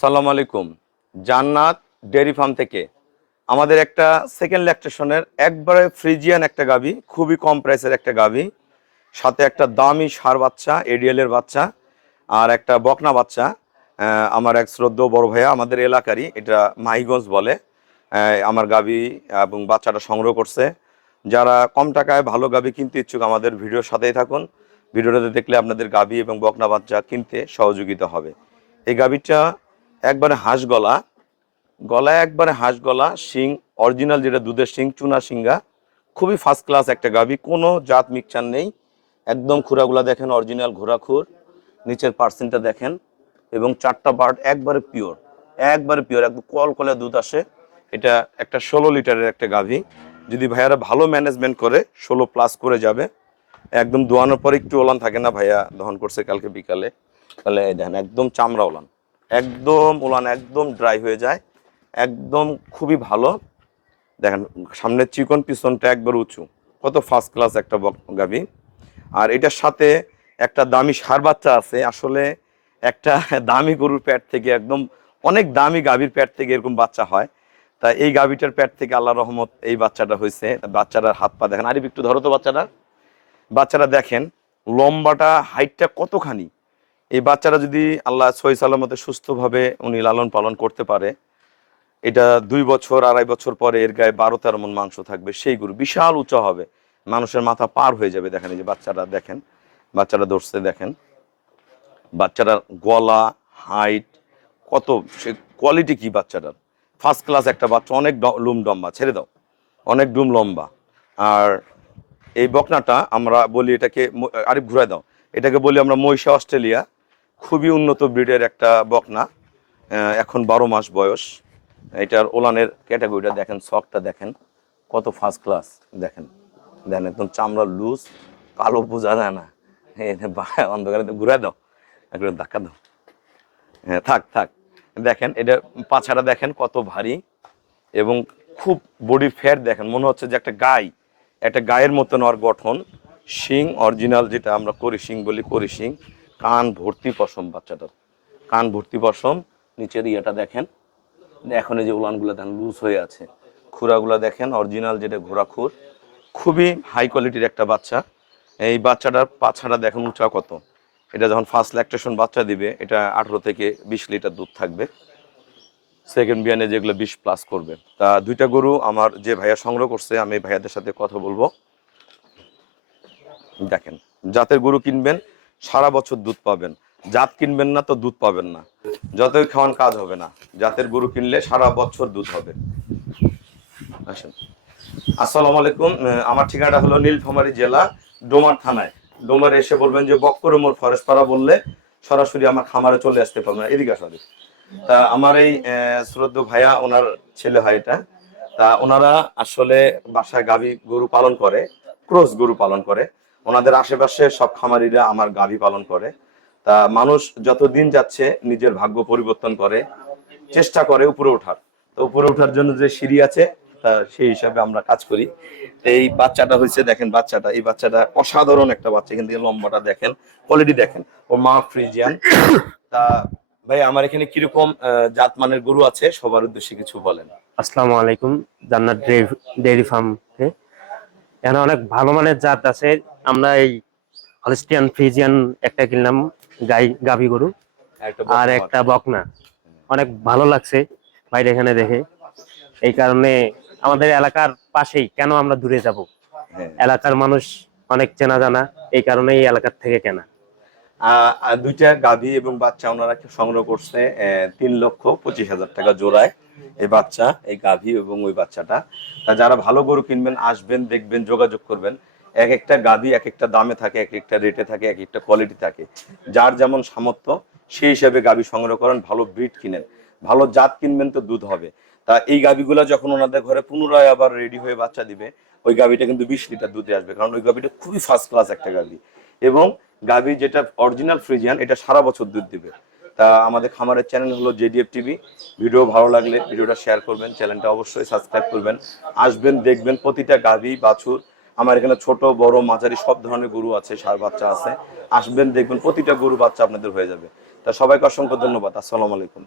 আসসালামু আলাইকুম। জান্নাত ডেয়ারি ফার্ম থেকে আমাদের একটা সেকেন্ড ল্যাকটেশনের একবারে ফ্রিজিয়ান একটা গাভী, খুবই কম প্রাইসের একটা গাভী, সাথে একটা দামি ষাঁড় বাচ্চা, এডিএলের বাচ্চা আর একটা বকনা বাচ্চা। আমার এক শ্রদ্ধেয় বড় ভাইয়া আমাদের এলাকারই, এটা মাহিগঞ্জ বলে, আমার গাভী এবং বাচ্চাটা সংগ্রহ করছে। যারা কম টাকায় ভালো গাভী কিনতে ইচ্ছুক আমাদের ভিডিওর সাথেই থাকুন। ভিডিওটাতে দেখলে আপনাদের গাভী এবং বকনা বাচ্চা কিনতে সহযোগিতা হবে। এই গাভীটা একবারে হাঁস গলা, গলায় একবারে হাঁস গলা, শিং অরিজিনাল, যেটা দুধের শিং, চুনা শিঙ্গা, খুবই ফার্স্ট ক্লাস একটা গাভী, কোনো জাত মিক্সচার নেই। একদম খুরাগুলা দেখেন অরিজিনাল ঘোড়া খুর, নিচের পার্সেন্টটা দেখেন, এবং চারটা বার্ড একবারে পিওর, একবারে পিওর, একদম কলকলে দুধ আসে। এটা একটা 16 লিটারের একটা গাভী। যদি ভাইয়ারা ভালো ম্যানেজমেন্ট করে 16+ করে যাবে। একদম দোয়ানোর পরে একটু ওলান থাকে না, ভাইয়া দহন করছে কালকে বিকালে, তাহলে এই দেখেন একদম চামড়া ওলান, একদম ওলান একদম ড্রাই হয়ে যায়, একদম খুবই ভালো। দেখেন সামনের চিকন, পিছনটা একবার উঁচু, কত ফার্স্ট ক্লাস একটা গাভী। আর এটার সাথে একটা দামি ষাঁড় বাচ্চা আছে। আসলে একটা দামি গরুর পেট থেকে, একদম অনেক দামি গাভীর পেট থেকে এরকম বাচ্চা হয়। তা এই গাভীটার পেট থেকে আল্লাহ রহমত এই বাচ্চাটা হয়েছে। বাচ্চাটার হাত পা দেখেন, আরে একটু ধরো তো বাচ্চাটা, বাচ্চারা দেখেন লম্বাটা, হাইটটা কতখানি। এই বাচ্চারা যদি আল্লাহ সহি সালামতে সুস্থভাবে উনি লালন পালন করতে পারে, এটা 2 বছর 2.5 বছর পরে এর গায়ে 12-13 মণ মাংস থাকবে। সেই গরু বিশাল উঁচা হবে, মানুষের মাথা পার হয়ে যাবে। দেখেন এই যে বাচ্চারা দেখেন, বাচ্চারা ধরছে দেখেন, বাচ্চাটার গলা, হাইট কত, সে কোয়ালিটি কি বাচ্চাটার, ফার্স্ট ক্লাস একটা বাচ্চা, অনেক লুম লম্বা, ছেড়ে দাও, অনেক ডুম লম্বা। আর এই বকনাটা আমরা বলি এটাকে, আরে ঘুরাই দাও, এটাকে বলি আমরা মহিষা অস্ট্রেলিয়া, খুবই উন্নত ব্রিডের একটা বকনা। এখন 12 মাস বয়স। এটার ওলানের ক্যাটাগরিটা দেখেন, শকটা দেখেন কত ফার্স্ট ক্লাস। দেখেন দেখেন একদম চামড়া লুজ, কালো বোঝা যায় না। অন্ধকারে ঘুরাই দাও, একদম ধাক্কা দাও, হ্যাঁ থাক থাক। দেখেন এটা পাছাটা দেখেন কত ভারী, এবং খুব বডি ফ্যাট দেখেন, মনে হচ্ছে যে একটা গাই, একটা গায়ের মতন ওর গঠন। শিং অরিজিনাল, যেটা আমরা করি শিং বলি, করি শিং। কান ভর্তি পশম বাচ্চাটার, কান ভর্তি পশম। নিচের ইয়েটা দেখেন, এখন এই যে উলানগুলো দেখেন লুজ হয়ে আছে, খুরাগুলো দেখেন অরিজিনাল, যেটা ঘোড়া খুর, খুবই হাই কোয়ালিটির একটা বাচ্চা। এই বাচ্চাটার পাছাটা দেখেন উঁচা কত। এটা যখন ফার্স্ট ল্যাকটেশন বাচ্চা দিবে, এটা 18 থেকে 20 লিটার দুধ থাকবে। সেকেন্ড বিয়ানে যেগুলো 20+ করবে। তা দুইটা গরু আমার যে ভাইয়া সংগ্রহ করছে, আমি ভাইয়াদের সাথে কথা বলবো। দেখেন জাতের গরু কিনবেন, সারা বছর দুধ পাবেন। জাত কিনবেন না তো দুধ পাবেন না, যতই খাওয়ান কাজ হবে না। জাতের গরু কিনলে সারা বছর দুধ হবে। আসেন। আসসালামু আলাইকুম। আমার ঠিকানাটা হলো নীলফামারী জেলা, ডোমার থানায়। ডোমারে এসে বলবেন যে বক্করমোর ফরেস্টপাড়া, বললে সরাসরি আমার খামারে চলে আসতে পারবেন, এদিকে আসলে। তা আমার এই শ্রদ্ধেয় ভাইয়া, ওনার ছেলে হয় এটা। তা ওনারা আসলে বাসায় গাভী গরু পালন করে, ক্রস গরু পালন করে। ওনাদের আশেপাশে সব খামারিরা আমার গাভী পালন করে। তা মানুষ যত দিন যাচ্ছে নিজের ভাগ্য পরিবর্তন করে, চেষ্টা করে উপরে ওঠার। তো উপরে ওঠার জন্য যে সিঁড়ি আছে, তা সেই হিসাবে আমরা কাজ করি। এই বাচ্চাটা হয়েছে দেখেন, বাচ্চাটা, এই বাচ্চাটা অসাধারণ একটা বাচ্চা। এখান থেকে লম্বাটা দেখেন, কোয়ালিটি দেখেন। ও মা ফ্রিজিয়ান। তা ভাই আমার এখানে কিরকম জাত মানের গরু আছে, সবার উদ্দেশ্যে কিছু বলেন। আসসালামু আলাইকুম। জান্নাত ডেইরি ফার্ম থেকে এখানে অনেক ভালো মানের জাত আছে। আমরা এই হলস্টিয়ান ফ্রিজিয়ান একটা কিনলাম, গাভী গরু, একটা আর বকনা একটা বাচ্চা। বকনা। অনেক ভালো লাগছে বাইরে এখানে দেখে। এই কারণে আমাদের এলাকার পাশেই, কেন আমরা দূরে যাব, হ্যাঁ। এলাকার মানুষ অনেক চেনা জানা, এই কারণে এই এলাকার থেকে কেনা। দুইটা গাভী এবং বাচ্চা ওনারা সংগ্রহ করছে 3,25,000 টাকা জোড়ায়। এই বাচ্চা, এই গাভী এবং ওই বাচ্চাটা। তা যারা ভালো গরু কিনবেন, আসবেন, দেখবেন, যোগাযোগ করবেন। এক একটা গাভী এক একটা দামে থাকে, এক একটা রেটে থাকে, এক একটা কোয়ালিটি থাকে। যার যেমন সামর্থ্য সেই হিসাবে গাভী সংগ্রহ করেন, ভালো ব্রিড কিনেন, ভালো জাত কিনবেন, তো দুধ হবে। তা এই গাভীগুলা যখন ওনাদের ঘরে পুনরায় আবার রেডি হয়ে বাচ্চা দিবে, ওই গাভীটা কিন্তু 20 লিটার দুধে আসবে, কারণ ওই গাভীটা খুবই ফার্স্ট ক্লাস একটা গাভী। এবং গাভী যেটা অরিজিনাল ফ্রিজিয়ান, এটা সারা বছর দুধ দিবে। তা আমাদের খামারের চ্যানেল হলো জেডিএফ টিভি। ভিডিও ভালো লাগলে ভিডিওটা শেয়ার করবেন, চ্যানেলটা অবশ্যই সাবস্ক্রাইব করবেন। আসবেন, দেখবেন প্রতিটা গাভী বাছুর। আমার এখানে ছোট বড় মাঝারি সব ধরনের গরু আছে, ষাঁড় বাচ্চা আছে। আসবেন, দেখবেন প্রতিটা গরু বাচ্চা আপনাদের হয়ে যাবে। তা সবাইকে অসংখ্য ধন্যবাদ। আসসালামু আলাইকুম।